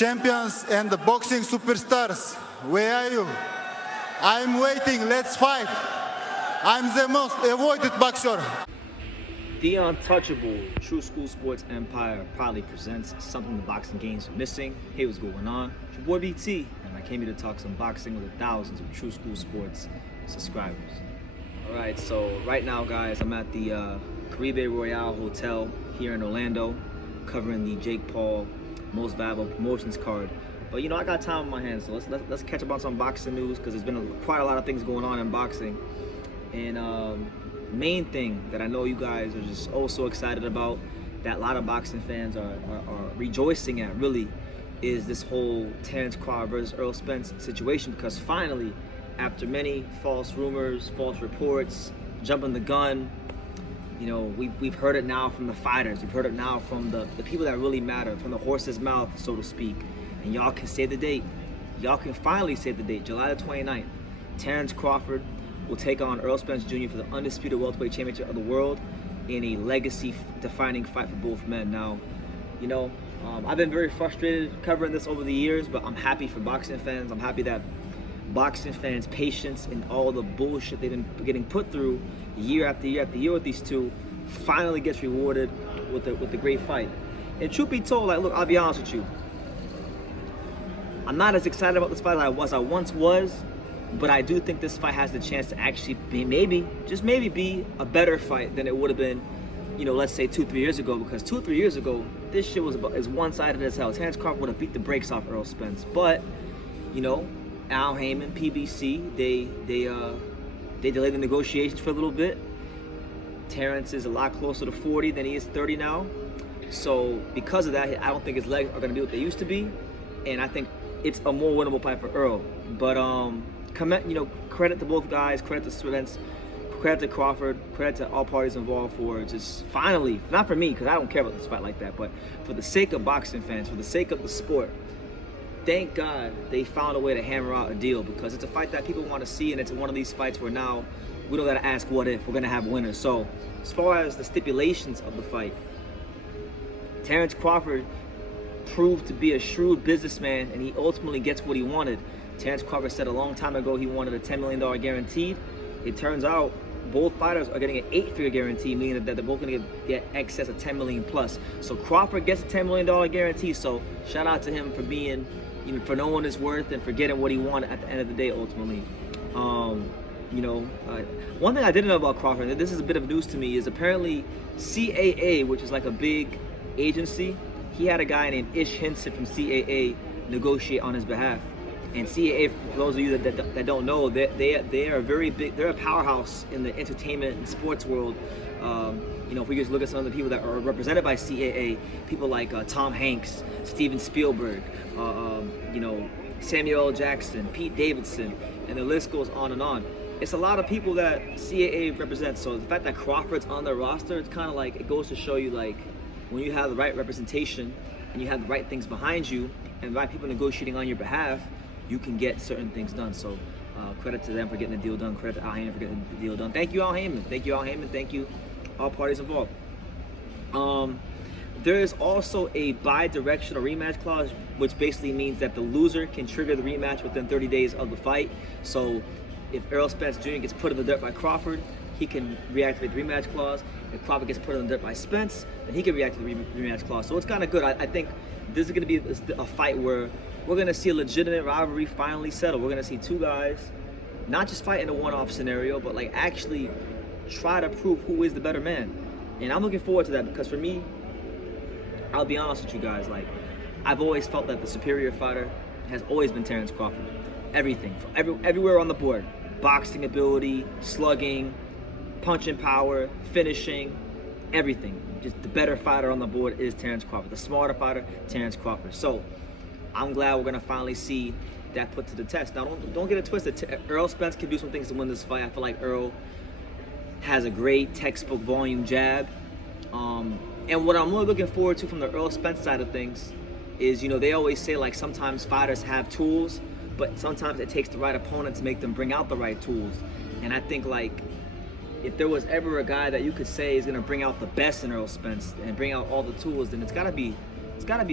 champions and the boxing superstars, where are you? I'm waiting, let's fight. I'm the most avoided boxer. The untouchable True School Sports Empire proudly presents something the boxing games are missing. Hey, what's going on? It's your boy BT, and I came here to talk some boxing with the thousands of True School Sports subscribers. Alright, so right now, guys, I'm at the Caribe Royale Hotel here in Orlando, covering the Jake Paul Most Valuable Promotions card. But you know, I got time on my hands, so let's catch up on some boxing news, because there's been quite a lot of things going on in boxing. And main thing that I know you guys are just so excited about, that a lot of boxing fans are rejoicing at, really, is this whole Terence Crawford versus Errol Spence situation. Because finally, after many false rumors, false reports, jumping the gun, you know, we've heard it now from the fighters, we've heard it now from the people that really matter, from the horse's mouth, so to speak. And y'all can say the date. Y'all can finally say the date, July the 29th. Terence Crawford will take on Errol Spence Jr. for the undisputed welterweight championship of the world in a legacy-defining fight for both men. Now, you know, I've been very frustrated covering this over the years, but I'm happy for boxing fans. I'm happy that boxing fans' patience and all the bullshit they've been getting put through year after year after year with these two finally gets rewarded with the great fight. And truth be told, like, look, I'll be honest with you, I'm not as excited about this fight as I once was, but I do think this fight has the chance to actually be maybe, just maybe, be a better fight than it would have been, you know, let's say 2-3 years ago. Because 2-3 years ago, this shit was as one-sided as hell. Terence Crawford would have beat the brakes off Errol Spence. But, you know, Al Heyman, PBC, they delayed the negotiations for a little bit. Terence is a lot closer to 40 than he is 30 now. So because of that, I don't think his legs are going to be what they used to be. And I think it's a more winnable fight for Earl. But, you know, credit to both guys, credit to Spence, credit to Crawford, credit to all parties involved for just finally, not for me, because I don't care about this fight like that, but for the sake of boxing fans, for the sake of the sport, thank God they found a way to hammer out a deal, because it's a fight that people want to see, and it's one of these fights where now we don't got to ask what if, we're going to have winners. So as far as the stipulations of the fight, Terence Crawford proved to be a shrewd businessman, and he ultimately gets what he wanted. Terence Crawford said a long time ago he wanted a $10 million guaranteed. It turns out both fighters are getting an 8-figure guarantee, meaning that they're both going to get excess of $10 million plus. So Crawford gets a $10 million guarantee. So shout out to him for being, you know, for knowing his worth and for getting what he wanted at the end of the day, ultimately. You know, one thing I didn't know about Crawford, and this is a bit of news to me, is apparently CAA, which is like a big agency, he had a guy named Ish Hinson from CAA negotiate on his behalf. And CAA, for those of you that don't know, they are very big. They're a powerhouse in the entertainment and sports world. You know, if we just look at some of the people that are represented by CAA, people like Tom Hanks, Steven Spielberg, you know, Samuel L. Jackson, Pete Davidson, and the list goes on and on. It's a lot of people that CAA represents. So the fact that Crawford's on their roster, it's kind of like, it goes to show you, like, when you have the right representation and you have the right things behind you and the right people negotiating on your behalf, you can get certain things done. So credit to them for getting the deal done. Credit to Al Heyman for getting the deal done. Thank you, Al Heyman. Thank you, Al Heyman. Thank you, all parties involved. There is also a bi-directional rematch clause, which basically means that the loser can trigger the rematch within 30 days of the fight. So if Errol Spence Jr. gets put in the dirt by Crawford, he can reactivate the rematch clause. If Crawford gets put in the dirt by Spence, then he can reactivate the rematch clause. So it's kind of good. I think this is going to be a fight where we're going to see a legitimate rivalry finally settle. We're going to see two guys not just fight in a one-off scenario, but like actually try to prove who is the better man. And I'm looking forward to that, because for me, I'll be honest with you guys, like, I've always felt that the superior fighter has always been Terence Crawford. Everything, everywhere on the board. Boxing ability, slugging, punching power, finishing, everything. Just the better fighter on the board is Terence Crawford. The smarter fighter, Terence Crawford. So I'm glad we're gonna finally see that put to the test. Now, don't get it twisted. Errol Spence can do some things to win this fight. I feel like Errol has a great textbook volume jab. And what I'm really looking forward to from the Errol Spence side of things is, you know, they always say, like, sometimes fighters have tools, but sometimes it takes the right opponent to make them bring out the right tools. And I think, like, if there was ever a guy that you could say is gonna bring out the best in Errol Spence and bring out all the tools, then it's gotta be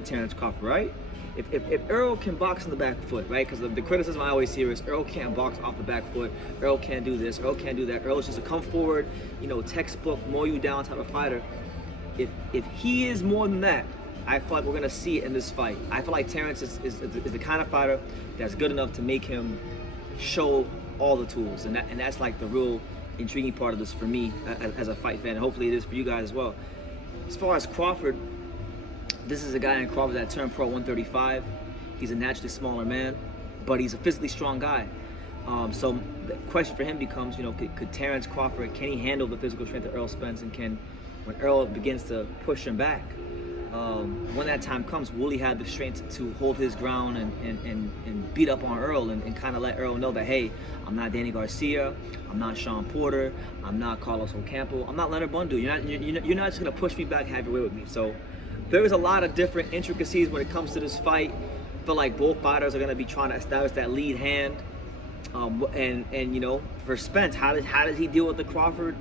Terence Crawford, right? if Errol can box on the back foot, right? Because the criticism I always hear is Errol can't box off the back foot. Errol can't do this. Errol can't do that. Errol's just a come forward, textbook, mow you down type of fighter. If he is more than that, I feel like we're gonna see it in this fight. I feel like Terence is the kind of fighter that's good enough to make him show all the tools, and that's like the real intriguing part of this for me as a fight fan, and hopefully it is for you guys as well. As far as Crawford, this is a guy in Crawford that turned pro 135. He's a naturally smaller man, but he's a physically strong guy. So the question for him becomes, could Terence Crawford, can he handle the physical strength of Errol Spence, and when Errol begins to push him back, when that time comes, will he have the strength to hold his ground and beat up on Errol and kind of let Errol know that, hey, I'm not Danny Garcia, I'm not Sean Porter, I'm not Carlos Ocampo, I'm not Leonard Bundu. You're not just gonna push me back, have your way with me. So there's a lot of different intricacies when it comes to this fight. I feel like both fighters are gonna be trying to establish that lead hand. For Spence, how does he deal with the Crawford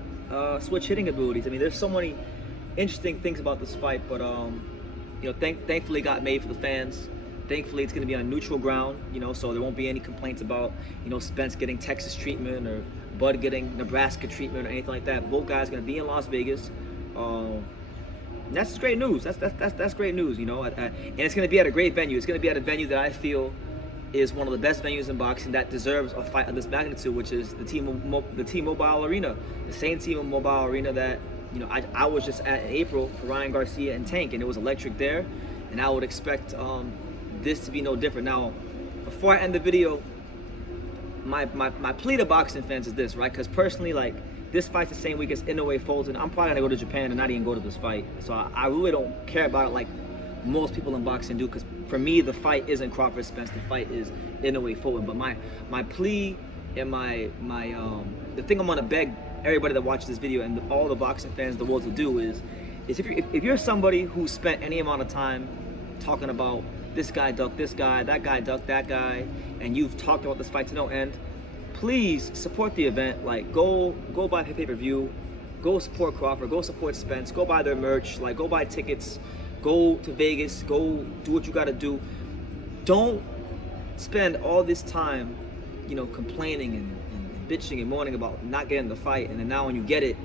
switch hitting abilities? I mean, there's so many interesting things about this fight, but thankfully it got made for the fans. Thankfully it's going to be on neutral ground, so there won't be any complaints about Spence getting Texas treatment or Bud getting Nebraska treatment or anything like that. Both guys are going to be in Las Vegas. And that's great news. That's great news, and it's going to be at a great venue. It's going to be at a venue that I feel is one of the best venues in boxing that deserves a fight of this magnitude, which is the T-Mobile Arena, the same T-Mobile Arena that I was just at in April for Ryan Garcia and Tank, and it was electric there, and I would expect this to be no different. Now, before I end the video, my plea to boxing fans is this, right? Because personally, like, this fight's the same week as Inoue Fulton. I'm probably gonna go to Japan and not even go to this fight, so I really don't care about it like most people in boxing do, because for me, the fight isn't Crawford Spence, the fight is Inoue Fulton. But my plea and the thing I'm gonna beg everybody that watches this video and all the boxing fans in the world to do is if you're somebody who spent any amount of time talking about this guy ducked this guy, that guy ducked that guy, and you've talked about this fight to no end, please support the event. Like, go buy pay-per-view, go support Crawford, go support Spence, go buy their merch, like, go buy tickets, go to Vegas, go do what you gotta do. Don't spend all this time, complaining and bitching and moaning about not getting the fight, and then now when you get it,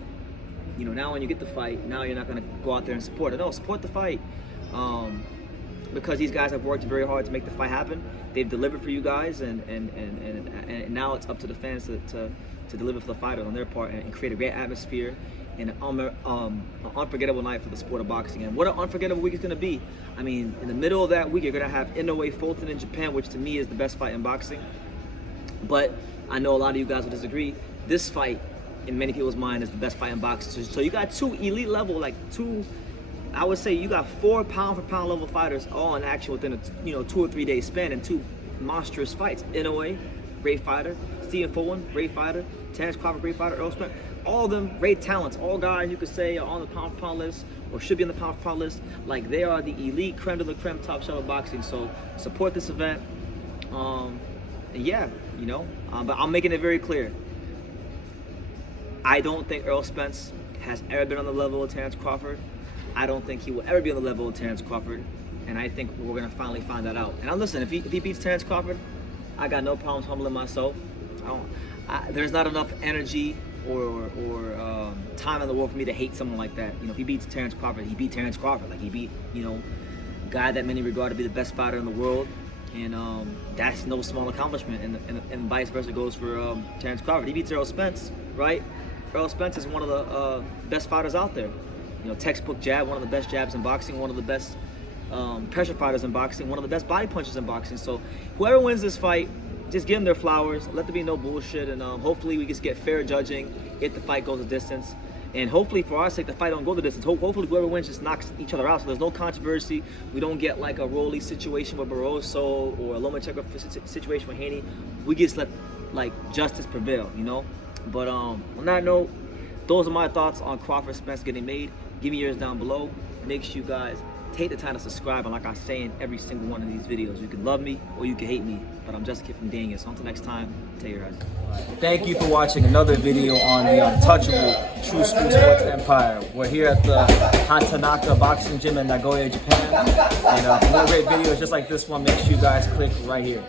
now when you get the fight, now you're not gonna go out there and support it. No, support the fight, because these guys have worked very hard to make the fight happen. They've delivered for you guys, and now it's up to the fans to deliver for the fighters on their part and create a great atmosphere and an unforgettable night for the sport of boxing. And what an unforgettable week it's gonna be. I mean, in the middle of that week, you're gonna have Inoue Fulton in Japan, which to me is the best fight in boxing. But I know a lot of you guys will disagree. This fight, in many people's mind, is the best fight in boxing. So you got two elite level, I would say you got 4 pound-for-pound level fighters all in action within a 2 or 3 day span, and 2 monstrous fights. Inoue, great fighter. Stephen Fulton, great fighter. Terence Crawford, great fighter. Errol Spence, all of them great talents. All guys you could say are on the pound-for-pound list or should be on the pound-for-pound list. Like, they are the elite creme de la creme, top shelf of boxing. So support this event. But I'm making it very clear. I don't think Errol Spence has ever been on the level of Terence Crawford. I don't think he will ever be on the level of Terence Crawford, and I think we're gonna finally find that out. And now listen, if he beats Terence Crawford, I got no problems humbling myself. There's not enough energy or time in the world for me to hate someone like that. If he beats Terence Crawford, he beat Terence Crawford. Like, he beat a guy that many regard to be the best fighter in the world. And that's no small accomplishment, and vice versa goes for Terence Crawford. He beats Errol Spence, right? Errol Spence is one of the best fighters out there. Textbook jab, one of the best jabs in boxing, one of the best pressure fighters in boxing, one of the best body punches in boxing. So whoever wins this fight, just give them their flowers. Let there be no bullshit, and hopefully we just get fair judging if the fight goes the distance. And hopefully, for our sake, the fight don't go the distance. Hopefully, whoever wins just knocks each other out, so there's no controversy. We don't get like a Rolly situation with Barroso or a Lomachenko situation with Haney. We just let justice prevail, But on that note, those are my thoughts on Crawford Spence getting made. Give me yours down below. Make sure you guys take the time to subscribe. And like I say in every single one of these videos, you can love me or you can hate me, but I'm just a kid from Daniel. So until next time, take care, guys. Thank you for watching another video on the untouchable True School Sports Empire. We're here at the Hatanaka Boxing Gym in Nagoya, Japan. And for more great videos just like this one, make sure you guys click right here.